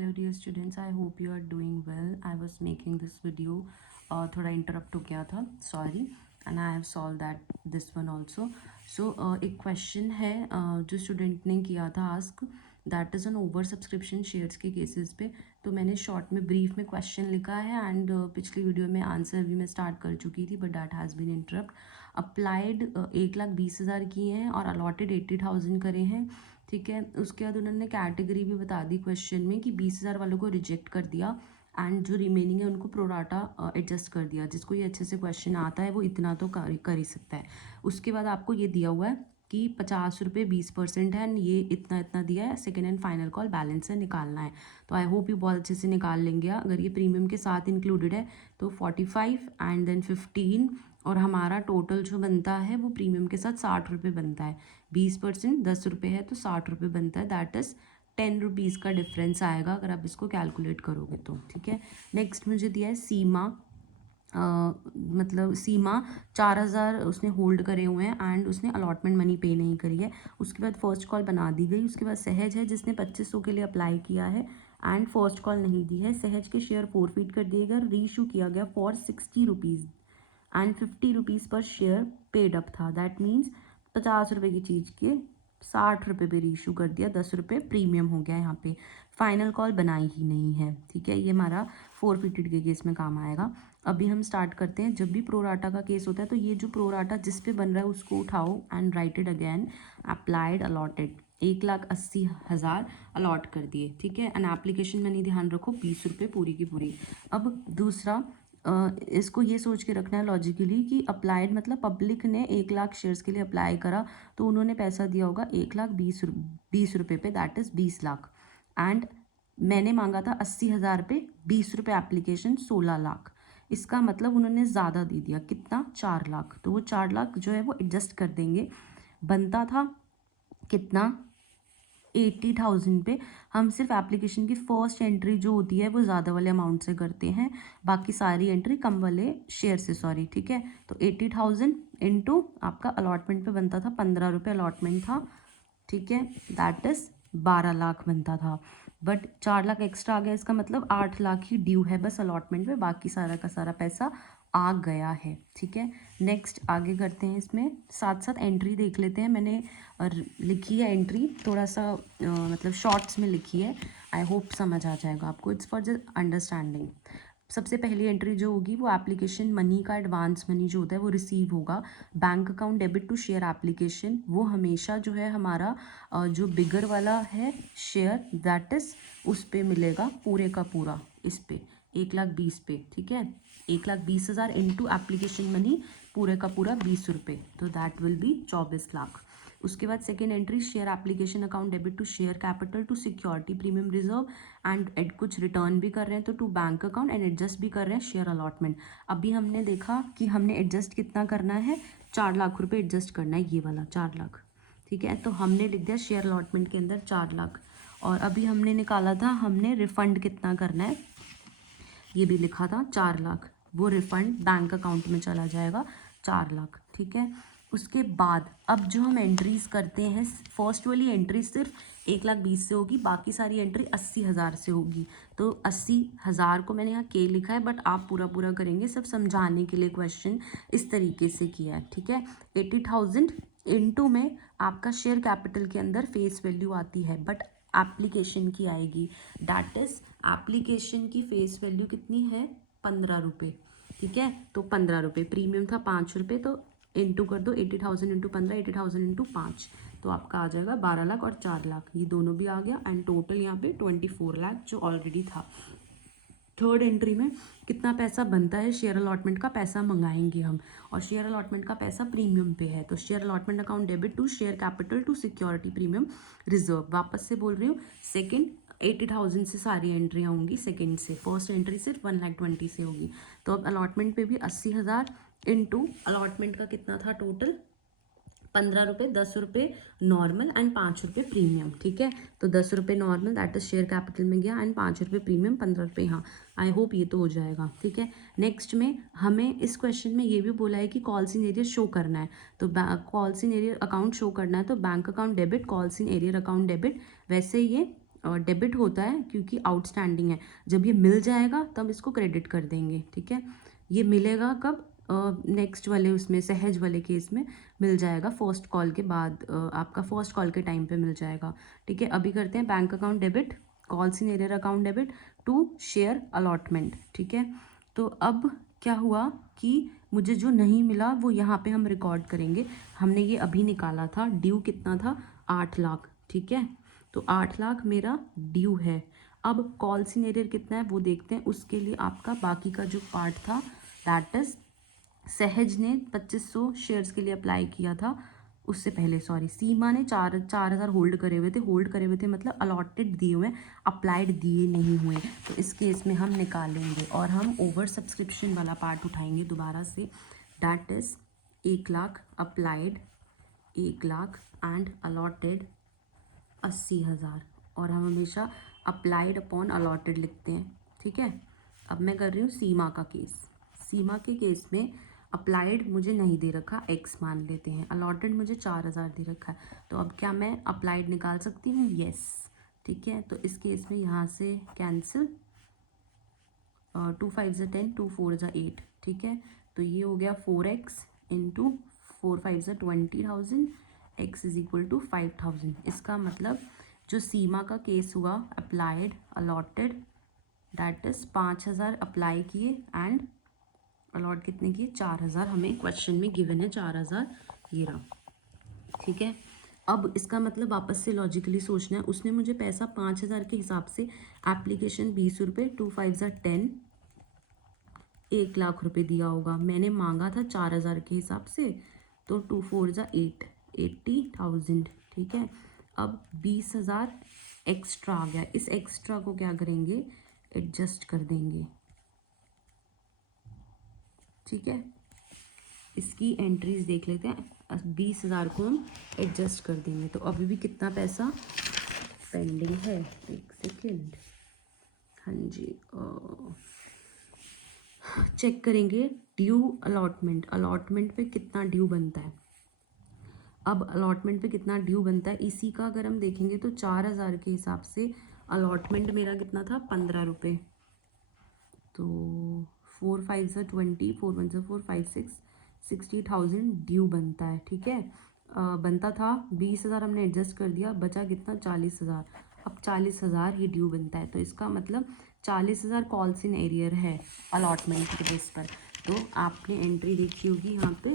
Hello dear students, I hope you are doing well. I was making this video, थोड़ा interrupt हो गया था, sorry, and I have solved that this one also. So एक question है जो student ने किया था ask, that is on over subscription shares के cases पे. तो मैंने short में brief में question लिखा है and पिछली वीडियो में आंसर भी मैं start कर चुकी थी but that has been interrupt. Applied 1,20,000 किए हैं और allotted 80,000 करे हैं. ठीक है, उसके बाद उन्होंने कैटेगरी भी बता दी क्वेश्चन में कि 20,000 वालों को रिजेक्ट कर दिया एंड जो रिमेनिंग है उनको प्रोराटा एडजस्ट कर दिया. जिसको ये अच्छे से क्वेश्चन आता है वो इतना तो कर ही सकता है. उसके बाद आपको ये दिया हुआ है कि 50 रुपये 20% है एंड ये इतना इतना दिया है. Second and final call balance है, निकालना है. तो आई होप यू बहुत अच्छे से निकाल लेंगे. अगर ये प्रीमियम के साथ इंक्लूडेड है तो 45 एंड देन 15 और हमारा टोटल जो बनता है वो प्रीमियम के साथ 60 रुपये बनता है. 20% 10 रुपये है तो 60 रुपये बनता है. दैट इज़ 10 रुपीज़ का डिफरेंस आएगा अगर आप इसको कैलकुलेट करोगे तो. ठीक है, नेक्स्ट मुझे दिया है सीमा. मतलब सीमा 4,000 उसने होल्ड करे हुए हैं एंड उसने अलॉटमेंट मनी पे नहीं करी है. उसके बाद फर्स्ट कॉल बना दी गई. उसके बाद सहज है जिसने 2500 के लिए अप्लाई किया है एंड फर्स्ट कॉल नहीं दी है. सहज के शेयर फोरफीट कर दिए गए, रीइशू किया गया फॉर 60 रुपीज़ एंड 50 रुपीज़ पर शेयर पेड अप था. दैट मीन्स 50 रुपये की चीज़ के 60 रुपये पे रीइशू कर दिया. 10 रुपये प्रीमियम हो गया. यहाँ पे फाइनल कॉल बनाई ही नहीं है. ठीक है, ये हमारा फोरफिटेड के केस में काम आएगा. अभी हम स्टार्ट करते हैं. जब भी प्रोराटा का केस होता है तो ये जो प्रोराटा जिस पे बन रहा है उसको उठाओ and write it again. Applied allotted 1,80,000 allot कर दिए. ठीक है, एंड एप्लीकेशन मनी ध्यान रखो 20 रुपये पूरी की पूरी. अब दूसरा इसको ये सोच के रखना है लॉजिकली कि अप्लाइड मतलब पब्लिक ने 1,00,000 शेयर्स के लिए अप्लाई करा तो उन्होंने पैसा दिया होगा 1,20,20 रुपये पे. That is 20 lakh. एंड मैंने मांगा था 80,000 पे 20 रुपये एप्लीकेशन 16 लाख. इसका मतलब उन्होंने ज़्यादा दे दिया. कितना? 4 लाख. तो वो 4 लाख जो है वो एडजस्ट कर देंगे. बनता था कितना? 80,000 पे. हम सिर्फ एप्लीकेशन की फर्स्ट एंट्री जो होती है वो ज़्यादा वाले अमाउंट से करते हैं, बाकी सारी एंट्री कम वाले शेयर से. सॉरी, ठीक है. तो 80,000 इंटू आपका अलॉटमेंट पे बनता था 15 रुपये अलॉटमेंट था. ठीक है, दैट इज़ 12 लाख बनता था. बट 4 लाख एक्स्ट्रा आ गया. इसका मतलब 8 लाख ही ड्यू है बस अलॉटमेंट में. बाकी सारा का सारा पैसा आ गया है. ठीक है, नेक्स्ट आगे करते हैं. इसमें साथ साथ एंट्री देख लेते हैं. मैंने लिखी है एंट्री थोड़ा सा मतलब शॉर्ट्स में लिखी है. आई होप समझ आ जाएगा आपको. It's for just understanding. सबसे पहली एंट्री जो होगी वो एप्लीकेशन मनी का एडवांस मनी जो होता है वो रिसीव होगा. Bank account debit to share application. वो हमेशा जो है हमारा जो बिगर वाला है शेयर दैट इज़ उस पे मिलेगा पूरे का पूरा. इस पे 1,20,000 पे. ठीक है, 1,20,000 इंटू एप्लीकेशन मनी पूरे का पूरा 20 रुपये. तो दैट विल बी 24 लाख. उसके बाद second entry share application account debit to share capital to security premium reserve and कुछ रिटर्न भी कर रहे हैं तो to bank account and adjust भी कर रहे हैं शेयर अलॉटमेंट. अभी हमने देखा कि हमने एडजस्ट कितना करना है, 4 लाख रुपये एडजस्ट करना है. ये वाला 4 लाख. ठीक है, तो हमने लिख दिया शेयर अलॉटमेंट के अंदर 4 लाख. और अभी हमने निकाला था हमने रिफंड कितना करना है, ये भी लिखा था 4 लाख. वो रिफंड बैंक अकाउंट में चला जाएगा 4 लाख. ठीक है, उसके बाद अब जो हम एंट्रीज करते हैं फर्स्ट वाली एंट्री सिर्फ 1,20,000 से होगी, बाकी सारी एंट्री 80,000 से होगी. तो 80,000 को मैंने यहाँ के लिखा है बट आप पूरा पूरा करेंगे. सब समझाने के लिए क्वेश्चन इस तरीके से किया है. ठीक है, 80,000 इंटू में आपका शेयर कैपिटल के अंदर फेस वैल्यू आती है बट एप्लीकेशन की आएगी. दैट इज़ एप्लीकेशन की फेस वैल्यू कितनी है? 15 रुपये. ठीक है, तो 15 रुपये. प्रीमियम था 5 रुपये तो इंटू कर दो. 80,000 इंटू 15, 80,000 इंटू 5 तो आपका आ जाएगा 12 लाख और 4 लाख. ये दोनों भी आ गया एंड टोटल यहाँ पे 24 लाख जो ऑलरेडी था. थर्ड एंट्री में कितना पैसा बनता है शेयर अलॉटमेंट का पैसा मंगाएंगे हम. और शेयर अलॉटमेंट का पैसा प्रीमियम पे है तो share allotment account debit to share capital to security premium reserve. वापस से बोल रही हूँ, सेकेंड 80,000 से सारी एंट्रियाँ होंगी. सेकेंड से फर्स्ट एंट्री सिर्फ 1,20,000 से होगी. तो अब अलॉटमेंट पे भी 80,000 इंटू अलॉटमेंट का कितना था टोटल 15 रुपये, 10 रुपये नॉर्मल एंड 5 रुपये प्रीमियम. ठीक है, तो 10 रुपये normal that is share capital में गया एंड 5 रुपये प्रीमियम, 15 रुपये. हाँ, आई होप ये तो हो जाएगा. ठीक है, नेक्स्ट में हमें इस क्वेश्चन में ये भी बोला है कि कॉल्स इन एरियर शो करना है. तो calls in arrear account show करना है तो bank account debit calls in arrear account debit. वैसे ये डेबिट होता है क्योंकि आउटस्टैंडिंग है। जब ये मिल जाएगा तब इसको क्रेडिट कर देंगे, ठीक है। ये मिलेगा कब? नेक्स्ट वाले उसमें, सहज वाले केस में मिल जाएगा फर्स्ट कॉल के बाद, आपका फर्स्ट कॉल के टाइम पे मिल जाएगा, ठीक है। अभी करते हैं bank account debit, calls in arrear account debit to share allotment, ठीक है। तो अब क्या हुआ कि मुझे जो नहीं मिला वो यहाँ पे हम रिकॉर्ड करेंगे। हमने ये अभी निकाला था, ड्यू कितना था? 8 लाख, ठीक है। तो 8 लाख मेरा ड्यू है। अब कॉल्स इन एरियर कितना है वो देखते हैं। उसके लिए आपका बाकी का जो पार्ट था, दैट इज सहज ने 2500 शेयर्स के लिए अप्लाई किया था, उससे पहले सॉरी, सीमा ने 4,000 होल्ड करे हुए थे। होल्ड करे हुए थे मतलब अलॉटेड दिए हुए, अप्लाइड दिए नहीं हुए। तो इस केस में हम निकालेंगे और हम ओवर सब्सक्रिप्शन वाला पार्ट उठाएंगे दोबारा से। That is 1 lakh applied, 1 lakh and allotted 80,000, और हम हमेशा अप्लाइड अपॉन अलॉटेड लिखते हैं, ठीक है। अब मैं कर रही हूँ सीमा का केस। सीमा के केस में अप्लाइड मुझे नहीं दे रखा, एक्स मान लेते हैं। अलॉटेड मुझे 4,000 दे रखा है। तो अब क्या मैं अप्लाइड निकाल सकती हूँ? यस, ठीक है। तो इस केस में यहाँ से कैंसिल, 2 5 ज़ा 10, 2 4 ज़ा 8, ठीक है। तो ये हो गया 4x इंटू 4 5 ज़ा 20,000, x इज इक्वल टू 5,000। इसका मतलब जो सीमा का केस हुआ, applied allotted, that is 5,000 apply किए एंड अलॉट कितने किए? 4,000। हमें क्वेश्चन में गिवन है 4,000, ये रहा, ठीक है। अब इसका मतलब वापस से लॉजिकली सोचना है। उसने मुझे पैसा 5,000 के हिसाब से, एप्लीकेशन 20 रुपये, 2 5 ज़ा 10, 1 लाख रुपए दिया होगा। मैंने मांगा था 4,000 के हिसाब से, तो 2 4 ज़ा 8, 80,000, ठीक है। अब 20,000 एक्स्ट्रा आ गया। इस एक्स्ट्रा को क्या करेंगे? एडजस्ट कर देंगे, ठीक है। इसकी एंट्रीज देख लेते हैं। 20,000 को हम एडजस्ट कर देंगे। तो अभी भी कितना पैसा पेंडिंग है? एक सेकेंड, हाँ जी, चेक करेंगे ड्यू अलॉटमेंट। अलॉटमेंट पे कितना ड्यू बनता है? अब अलॉटमेंट पे कितना ड्यू बनता है, इसी का अगर हम देखेंगे तो 4,000 के हिसाब से अलॉटमेंट मेरा कितना था? 15 रुपये। तो 4 5 ज़ा 20, 4 1 ज़ा 4, 5 6, 60,000 ड्यू बनता है, ठीक है। बनता था 20,000, हमने एडजस्ट कर दिया, बचा कितना? 40,000। अब 40,000 ही ड्यू बनता है। तो इसका मतलब 40,000 कॉल्स इन एरियर है अलॉटमेंट के बेस पर। तो आपने एंट्री देखी होगी यहाँ पे,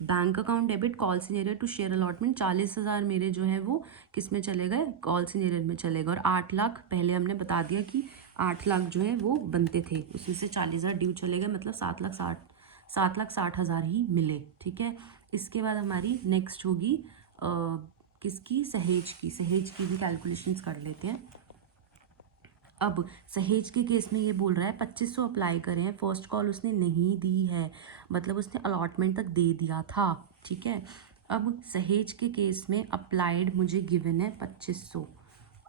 bank account debit calls in arrear to share allotment. 40,000 मेरे जो है वो किस में चले गए? कॉल्स इन एरियर में चले गए। और 8 लाख पहले हमने बता दिया कि 8 लाख जो है वो बनते थे, उसमें से 40,000 ड्यू चले गए, मतलब 7,60,000 ही मिले, ठीक है। इसके बाद हमारी नेक्स्ट होगी किसकी? सहेज की। सहेज की भी कैलकुलेशंस कर लेते हैं। अब सहेज के केस में ये बोल रहा है 2500 अप्लाई करें हैं, फर्स्ट कॉल उसने नहीं दी है, मतलब उसने अलॉटमेंट तक दे दिया था, ठीक है। अब सहेज के केस में अप्लाइड मुझे गिवन है 2500,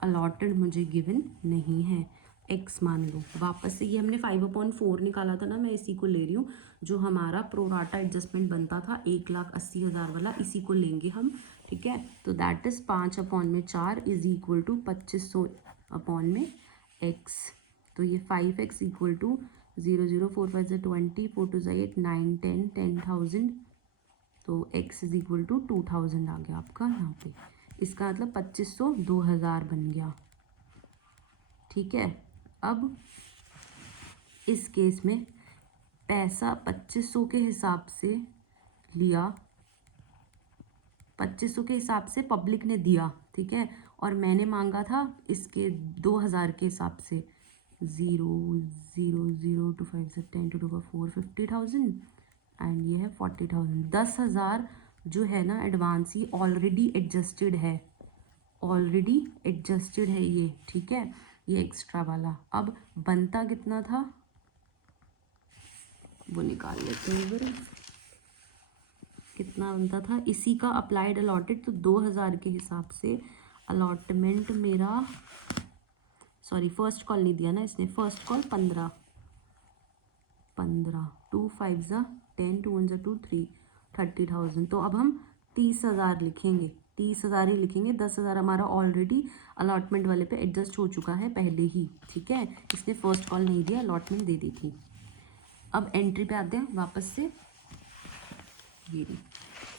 अलॉटेड मुझे गिवन नहीं है, एक्स मान लो। वापस से ये हमने 5/4 निकाला था ना, मैं इसी को ले रही हूँ। जो हमारा प्रोराटा एडजस्टमेंट बनता था 1,80,000 वाला, इसी को लेंगे हम, ठीक है। तो that is 5/4 is equal to 2500 upon में एक्स। तो ये 5x इक्वल टू 0 0 4 5 ज़ा 20, 4 2 ज़ा 8, 9 10, 10,000। तो x इज इक्वल टू 2,000 आ गया आपका यहाँ पे। इसका मतलब 2500 2,000 बन गया, ठीक है। अब इस केस में पैसा 2500 के हिसाब से लिया, 2500 के हिसाब से पब्लिक ने दिया, ठीक है। और मैंने मांगा था इसके 2,000 के हिसाब से, 0 0 0 2 5 से 10 2 2 4, 50,000 एंड ये है 40,000। 10,000 जो है ना एडवांस, ही ऑलरेडी एडजस्टेड है, ऑलरेडी एडजस्टेड है ये, ठीक है। ये एक्स्ट्रा वाला अब बनता कितना था वो निकाल लेते हैं ज़रा। कितना बनता था इसी का अप्लाइड अलॉटेड, तो 2,000 के हिसाब से अलॉटमेंट मेरा, सॉरी फर्स्ट कॉल नहीं दिया ना इसने, फर्स्ट कॉल 15 2 5 ज़ा 10, 2 1 ज़ा 2 3, 30,000। तो अब हम 30,000 लिखेंगे, 30,000 ही लिखेंगे, 10,000 हमारा ऑलरेडी अलॉटमेंट वाले पे एडजस्ट हो चुका है पहले ही, ठीक है, इसने फर्स्ट कॉल नहीं दिया, अलॉटमेंट दे दी थी। अब एंट्री पे आते हैं वापस से, ये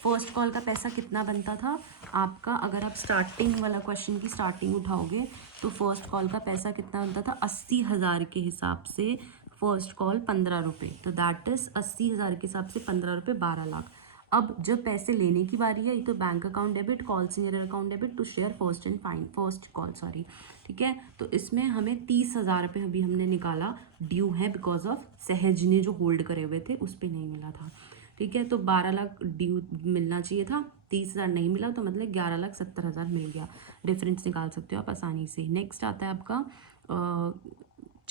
फर्स्ट कॉल का पैसा कितना बनता था आपका, अगर आप स्टार्टिंग वाला क्वेश्चन की स्टार्टिंग उठाओगे तो फर्स्ट कॉल का पैसा कितना बनता था, 80,000 के हिसाब से फर्स्ट कॉल 15 रुपये, तो दैट इज़ 80,000 के हिसाब से 15 रुपये 12 लाख। अब जब पैसे लेने की बारी है, ये तो bank account debit, call senior account debit to share first and fine first call, sorry, ठीक है। तो इसमें हमें 30,000 रुपये अभी हमने निकाला ड्यू है, बिकॉज ऑफ सहज ने जो होल्ड करे हुए थे उस पर नहीं मिला था, ठीक है। तो 12 लाख ड्यू मिलना चाहिए था, 30,000 नहीं मिला, तो मतलब 11,70,000 मिल गया। डिफरेंस निकाल सकते हो आप आसानी से। नेक्स्ट आता है आपका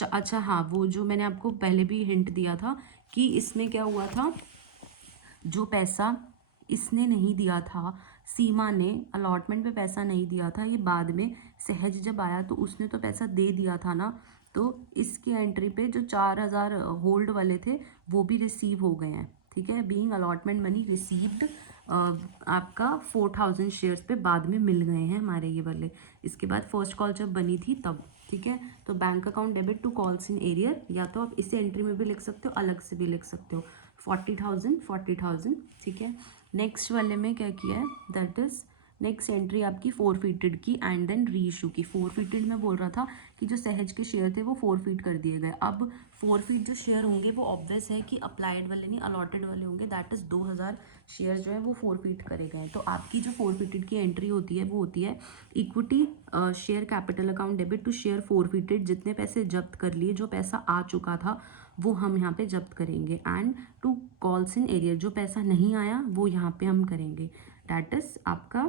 अच्छा हाँ, वो जो मैंने आपको पहले भी हिंट दिया था कि इसमें क्या हुआ था, जो पैसा इसने नहीं दिया था, सीमा ने अलॉटमेंट पे पैसा नहीं दिया था, ये बाद में सहज जब आया तो उसने तो पैसा दे दिया था ना, तो इसकी एंट्री पे जो 4,000 होल्ड वाले थे वो भी रिसीव हो गए हैं, ठीक है। बीइंग अलॉटमेंट मनी रिसीव्ड आपका 4,000 शेयर्स पे बाद में मिल गए हैं हमारे ये वाले। इसके बाद फर्स्ट कॉल जब बनी थी तब, ठीक है। तो bank account debit to calls in arrear, या तो आप इसे एंट्री में भी लिख सकते हो, अलग से भी लिख सकते हो, 40,000, ठीक है। नेक्स्ट वाले में क्या किया है, दैट इज नेक्स्ट एंट्री आपकी फोरफीटेड की एंड देन री इशू की। फोरफीटेड में बोल रहा था कि जो सहज के शेयर थे वो फोरफीट कर दिए गए। अब फोरफीट जो शेयर होंगे वो ऑब्वियस है कि अप्लाइड वाले नहीं अलॉटेड वाले होंगे, दैट इज 2,000 शेयर जो है वो फोरफीट करे गए। तो आपकी जो फोरफीटेड की एंट्री होती है वो होती है equity share capital account debit to share forfeited, जितने पैसे जब्त कर लिए, जो पैसा आ चुका था वो हम यहाँ पे जब्त करेंगे, and to calls in arrear, जो पैसा नहीं आया वो यहाँ पे हम करेंगे, दैट इज आपका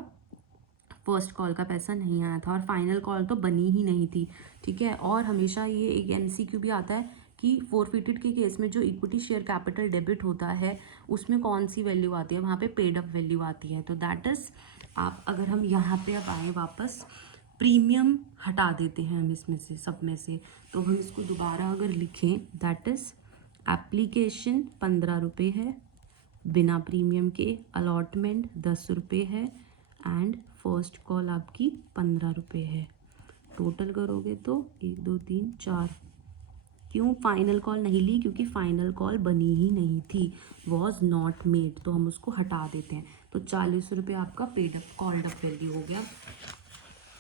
फर्स्ट कॉल का पैसा नहीं आया था और फाइनल कॉल तो बनी ही नहीं थी, ठीक है। और हमेशा ये एक MCQ भी आता है कि फोरफिटेड के केस में जो इक्विटी शेयर कैपिटल डेबिट होता है उसमें कौन सी वैल्यू आती है, वहाँ पे पेड अप वैल्यू आती है। तो दैट इज़ आप अगर हम यहाँ पे अब आए वापस, प्रीमियम हटा देते हैं हम इसमें से सब में से, तो हम इसको दोबारा अगर लिखें, दैट इज़ एप्लीकेशन 15 रुपये है, बिना प्रीमियम के अलॉटमेंट 10 रुपये है, एंड फर्स्ट कॉल आपकी 15 रुपये है। टोटल करोगे तो 1 2 3 4। क्यों फाइनल कॉल नहीं ली, क्योंकि फाइनल कॉल बनी ही नहीं थी, वॉज नॉट मेड, तो हम उसको हटा देते हैं। तो 40 रुपये आपका paid up called up value हो गया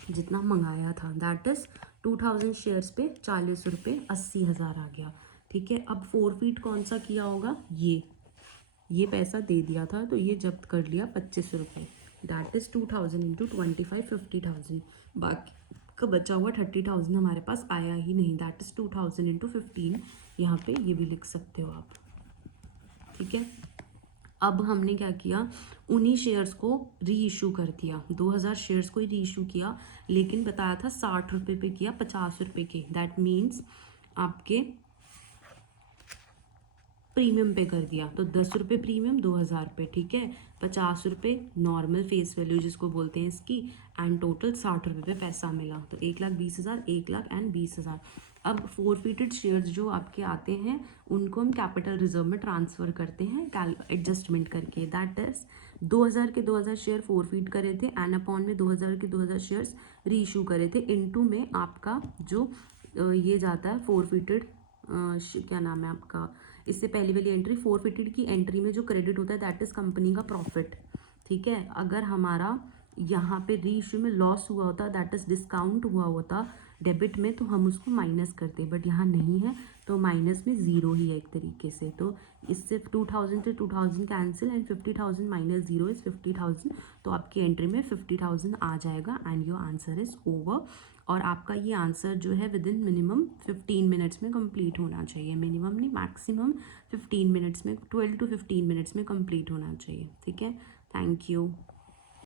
जितना मंगाया था, दैट इज़ 2,000 शेयर्स पे 40 रुपये 80,000 आ गया, ठीक है। अब फोरफीट कौन सा किया होगा, ये पैसा दे दिया था तो ये जब्त कर लिया 25 रुपये, दैट इज़ 2,000 इंटू 25 50,000, बाकी का बचा हुआ 30,000 हमारे पास आया ही नहीं, दैट इज़ 2,000 इंटू 15, यहाँ पे ये भी लिख सकते हो आप, ठीक है। अब हमने क्या किया, उन्हीं शेयर्स को री इशू कर दिया, 2,000 शेयर्स को ही री इशू किया, लेकिन बताया था 60 रुपये पे किया 50 रुपये के, दैट मीन्स आपके प्रीमियम पे कर दिया, तो 10 रुपये प्रीमियम 2,000 रुपये, ठीक है, 50 रुपये नॉर्मल फेस वैल्यू जिसको बोलते हैं इसकी, एंड टोटल 60 रुपये पे पैसा मिला, तो 1,20,000 1,20,000। अब फोरफिटेड शेयर्स जो आपके आते हैं उनको हम कैपिटल रिजर्व में ट्रांसफ़र करते हैं एडजस्टमेंट करके, दैट इज़ 2,000 के 2,000 शेयर फोरफीट करे थे, एन अपॉन में 2,000 के 2,000 शेयर्स री इशू करे थे, इनटू में आपका जो ये जाता है फोरफिटेड क्या नाम है आपका, इससे पहली वाली एंट्री फोरफिटेड की एंट्री में जो क्रेडिट होता है दैट इज़ कंपनी का प्रॉफिट, ठीक है। अगर हमारा यहाँ पे री इशू में लॉस हुआ होता, दैट इज़ डिस्काउंट हुआ होता डेबिट में, तो हम उसको माइनस करते, बट यहाँ नहीं है तो माइनस में ज़ीरो ही है एक तरीके से, तो इससे 2,000 से 2,000 cancel and 50,000 minus zero is 50,000, तो आपकी एंट्री में 50,000 आ जाएगा and your answer is over. और आपका ये आंसर जो है विद इन मिनिमम 15 मिनट्स में कंप्लीट होना चाहिए, मिनिमम नहीं मैक्सिमम 15 मिनट्स में, 12 to 15 मिनट्स में कंप्लीट होना चाहिए, ठीक है। Thank you.